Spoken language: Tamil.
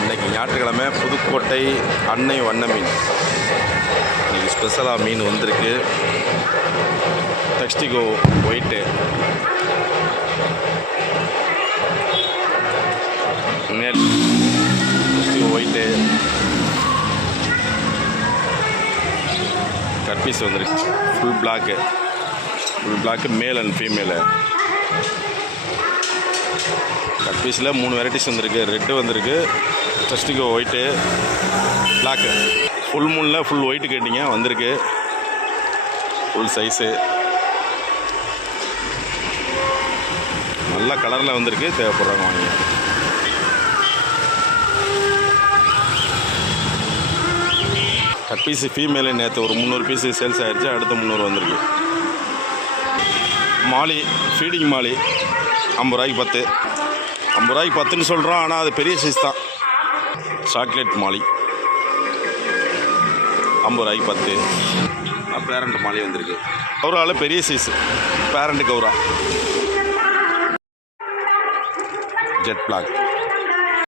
இன்றைக்கி ஞாயிற்றுக்கிழமை புதுக்கோட்டை அன்னை வண்ண மீன் இன்றைக்கி ஸ்பெஷலாக மீன் வந்திருக்கு. டெக்ஸ்டிகோ ஒயிட்டு டெக்ஸ்டிகோ ஒயிட்டு கட்பீஸ் வந்திருக்கு. Full black male and female. கட்பீஸில் 3 வெரைட்டிஸ் வந்திருக்கு. ரெட்டு வந்திருக்கு, டெஸ்டிகோ ஒயிட்டு, பிளாக்கு. ஃபுல் மூணில் ஃபுல் ஒயிட்டு கேட்டிங்க, வந்திருக்கு. ஃபுல் சைஸு நல்ல கலரில் வந்திருக்கு. தேவைப்படுறாங்க வாங்கி. கட் பீஸு ஃபீமேலு நேற்று ஒரு 300 பீஸு சேல்ஸ் ஆகிடுச்சு. அடுத்த 300 வந்திருக்கு. மாலி ஃபீடிங் மாலி 50 ரூபாய்க்கு 10. 50 ரூபாய்க்கு 10ன்னு சொல்கிறோம், ஆனால் அது பெரிய சைஸ் தான். சாக்லேட் மாலி 50 ரூபாய்க்கு 10. பேரண்ட் மாலி வந்திருக்கு. கௌராவில் பெரிய சைஸு பேரண்ட் கௌரா. Jet black